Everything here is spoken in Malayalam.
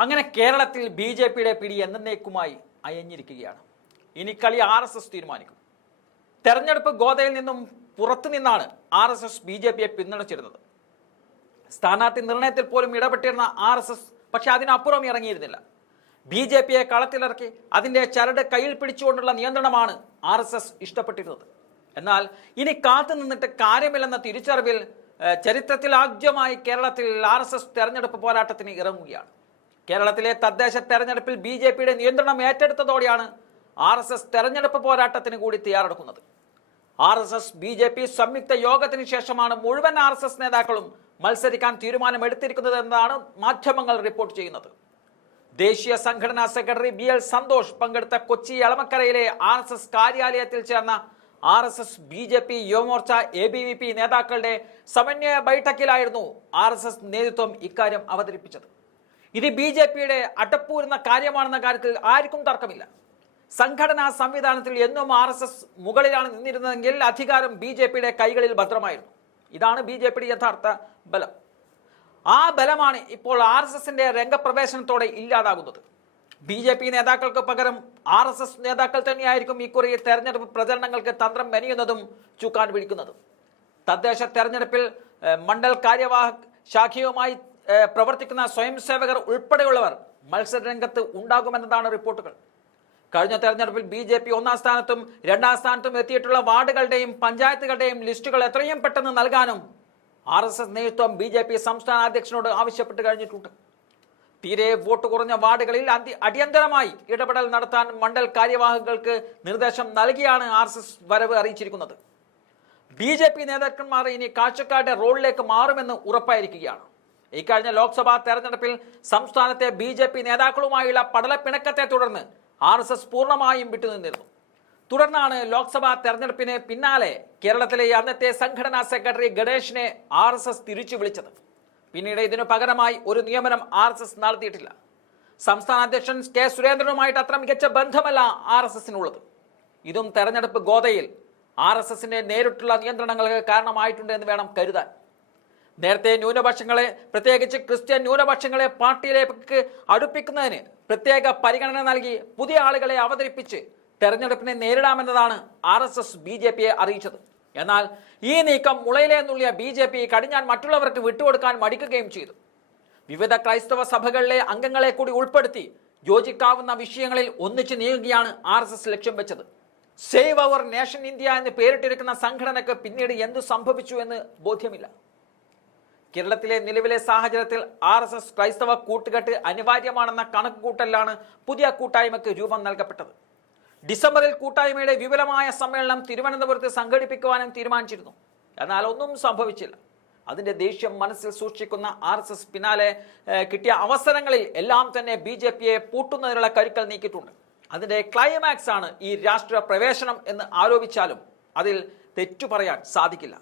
അങ്ങനെ കേരളത്തിൽ ബി ജെ പിയുടെ പിടി എന്നേക്കുമായി അയഞ്ഞിരിക്കുകയാണ്. ഇനി കളി ആർ എസ് എസ് തീരുമാനിക്കും. തെരഞ്ഞെടുപ്പ് ഗോതയിൽ നിന്നും പുറത്തു നിന്നാണ് R S S B J പിയെ പിന്തുണച്ചിരുന്നത്. സ്ഥാനാർത്ഥി നിർണയത്തിൽ പോലും ഇടപെട്ടിരുന്ന ആർ എസ് എസ് പക്ഷെ അതിനപ്പുറം ഇറങ്ങിയിരുന്നില്ല. ബി ജെ പിയെ കളത്തിലിറക്കി അതിന്റെ ചരട് കയ്യിൽ പിടിച്ചുകൊണ്ടുള്ള നിയന്ത്രണമാണ് ആർ എസ് എസ് ഇഷ്ടപ്പെട്ടിരുന്നത്. എന്നാൽ ഇനി കാത്തു നിന്നിട്ട് കാര്യമില്ലെന്ന തിരിച്ചറിവിൽ ചരിത്രത്തിൽ ആദ്യമായി കേരളത്തിൽ ആർ എസ് എസ് തെരഞ്ഞെടുപ്പ് പോരാട്ടത്തിന് ഇറങ്ങുകയാണ്. കേരളത്തിലെ തദ്ദേശ തെരഞ്ഞെടുപ്പിൽ ബി ജെ പിയുടെ നിയന്ത്രണം ഏറ്റെടുത്തതോടെയാണ് ആർ എസ് എസ് തെരഞ്ഞെടുപ്പ് പോരാട്ടത്തിന് കൂടി തയ്യാറെടുക്കുന്നത്. R S S B J P സംയുക്ത യോഗത്തിന് ശേഷമാണ് മുഴുവൻ ആർ എസ് എസ് നേതാക്കളും മത്സരിക്കാൻ തീരുമാനമെടുത്തിരിക്കുന്നത് എന്നാണ് മാധ്യമങ്ങൾ റിപ്പോർട്ട് ചെയ്യുന്നത്. ദേശീയ സംഘടനാ സെക്രട്ടറി ബി എൽ സന്തോഷ് പങ്കെടുത്ത കൊച്ചി എളമക്കരയിലെ ആർ എസ് എസ് കാര്യാലയത്തിൽ ചേർന്ന R S S B J P Yuva Morcha A B V P നേതാക്കളുടെ സമന്വയ ബൈഠക്കിലായിരുന്നു ആർ എസ് എസ് നേതൃത്വം ഇക്കാര്യം അവതരിപ്പിച്ചത്. ഇത് ബി ജെ പിയുടെ അടപ്പൂരുന്ന കാര്യമാണെന്ന കാര്യത്തിൽ ആർക്കും തർക്കമില്ല. സംഘടനാ സംവിധാനത്തിൽ എന്നും ആർ എസ് എസ് മുകളിലാണ് നിന്നിരുന്നതെങ്കിൽ അധികാരം ബി ജെ പിയുടെ കൈകളിൽ ഭദ്രമായിരുന്നു. ഇതാണ് ബി ജെ പിയുടെ യഥാർത്ഥ ബലം. ആ ബലമാണ് ഇപ്പോൾ ആർ എസ് എസിന്റെ രംഗപ്രവേശനത്തോടെ ഇല്ലാതാകുന്നത്. ബി ജെ പി നേതാക്കൾക്ക് പകരം ആർ എസ് എസ് നേതാക്കൾ തന്നെയായിരിക്കും ഇക്കുറി തെരഞ്ഞെടുപ്പ് പ്രചരണങ്ങൾക്ക് തന്ത്രം മെനയുന്നതും ചൂക്കാൻ പിടിക്കുന്നതും തദ്ദേശ തെരഞ്ഞെടുപ്പിൽ മണ്ഡൽ കാര്യവാഹ ശാഖയുമായി പ്രവർത്തിക്കുന്ന സ്വയം സേവകർ ഉൾപ്പെടെയുള്ളവർ മത്സരരംഗത്ത് ഉണ്ടാകുമെന്നതാണ് റിപ്പോർട്ടുകൾ. കഴിഞ്ഞ തെരഞ്ഞെടുപ്പിൽ ബി ജെ പി ഒന്നാം സ്ഥാനത്തും രണ്ടാം സ്ഥാനത്തും എത്തിയിട്ടുള്ള വാർഡുകളുടെയും പഞ്ചായത്തുകളുടെയും ലിസ്റ്റുകൾ എത്രയും പെട്ടെന്ന് നൽകാനും ആർ എസ് എസ് നേതൃത്വം ബി ജെ പി സംസ്ഥാന അധ്യക്ഷനോട് ആവശ്യപ്പെട്ട് കഴിഞ്ഞിട്ടുണ്ട്. തീരെ വോട്ട് കുറഞ്ഞ വാർഡുകളിൽ അതി അടിയന്തരമായി ഇടപെടൽ നടത്താൻ മണ്ഡൽ കാര്യവാഹകൾക്ക് നിർദ്ദേശം നൽകിയാണ് ആർ എസ് എസ് വരവ് അറിയിച്ചിരിക്കുന്നത്. ബി ജെ പി നേതാക്കന്മാർ ഇനി കാഴ്ചക്കാരുടെ റോളിലേക്ക് മാറുമെന്ന് ഉറപ്പായിരിക്കുകയാണ്. ഇക്കഴിഞ്ഞ ലോക്സഭാ തെരഞ്ഞെടുപ്പിൽ സംസ്ഥാനത്തെ ബി ജെ പി നേതാക്കളുമായുള്ള പടലപ്പിണക്കത്തെ തുടർന്ന് ആർ എസ് എസ് പൂർണമായും വിട്ടുനിന്നിരുന്നു. തുടർന്നാണ് ലോക്സഭാ തെരഞ്ഞെടുപ്പിന് പിന്നാലെ കേരളത്തിലെ അന്നത്തെ സംഘടനാ സെക്രട്ടറി ഗണേഷിനെ ആർ എസ് എസ് തിരിച്ചു വിളിച്ചത്. പിന്നീട് ഇതിനു പകരമായി ഒരു നിയമനം ആർ എസ് എസ് നടത്തിയിട്ടില്ല. സംസ്ഥാന അധ്യക്ഷൻ കെ സുരേന്ദ്രനുമായിട്ട് അത്ര മികച്ച ബന്ധമല്ല ആർ എസ് എസിനുള്ളത്. ഇതും തെരഞ്ഞെടുപ്പ് ഗോതയിൽ ആർ എസ് എസിന്റെ നേരിട്ടുള്ള നിയന്ത്രണങ്ങൾക്ക് കാരണമായിട്ടുണ്ട് എന്ന് വേണം കരുതാൻ. നേരത്തെ ന്യൂനപക്ഷങ്ങളെ പ്രത്യേകിച്ച് ക്രിസ്ത്യൻ ന്യൂനപക്ഷങ്ങളെ പാർട്ടിയിലേക്ക് അടുപ്പിക്കുന്നതിന് പ്രത്യേക പരിഗണന നൽകി പുതിയ ആളുകളെ അവതരിപ്പിച്ച് തെരഞ്ഞെടുപ്പിനെ നേരിടാമെന്നതാണ് R S S B J പിയെ അറിയിച്ചത്. എന്നാൽ ഈ നീക്കം മുളയിലെ നുള്ളിയ ബി ജെ പി കടിഞ്ഞാൻ മറ്റുള്ളവർക്ക് വിട്ടുകൊടുക്കാൻ മടിക്കുകയും ചെയ്തു. വിവിധ ക്രൈസ്തവ സഭകളിലെ അംഗങ്ങളെ കൂടി ഉൾപ്പെടുത്തി യോജിക്കാവുന്ന വിഷയങ്ങളിൽ ഒന്നിച്ചു നീങ്ങുകയാണ് ആർ എസ് എസ് ലക്ഷ്യം വെച്ചത്. സേവ് അവർ നേഷൻ ഇന്ത്യ എന്ന് പേരിട്ടിരിക്കുന്ന സംഘടനയ്ക്ക് പിന്നീട് എന്തു സംഭവിച്ചു എന്ന് ബോധ്യമില്ല. കേരളത്തിലെ നിലവിലെ സാഹചര്യത്തിൽ ആർ എസ് എസ് ക്രൈസ്തവ കൂട്ടുകെട്ട് അനിവാര്യമാണെന്ന കണക്കുകൂട്ടലിലാണ് പുതിയ കൂട്ടായ്മയ്ക്ക് രൂപം നൽകപ്പെട്ടത്. ഡിസംബറിൽ കൂട്ടായ്മയുടെ വിപുലമായ സമ്മേളനം തിരുവനന്തപുരത്ത് സംഘടിപ്പിക്കുവാനും തീരുമാനിച്ചിരുന്നു. എന്നാൽ ഒന്നും സംഭവിച്ചില്ല. അതിന്റെ ദേഷ്യം മനസ്സിൽ സൂക്ഷിക്കുന്ന ആർ എസ് എസ് പിന്നാലെ കിട്ടിയ അവസരങ്ങളിൽ എല്ലാം തന്നെ ബി ജെ പിയെ പൂട്ടുന്നതിനുള്ള കരുക്കൾ നീക്കിയിട്ടുണ്ട്. അതിന്റെ ക്ലൈമാക്സ് ആണ് ഈ രാഷ്ട്രീയ പ്രവേശനം എന്ന് ആരോപിച്ചാലും അതിൽ തെറ്റു പറയാൻ സാധിക്കില്ല.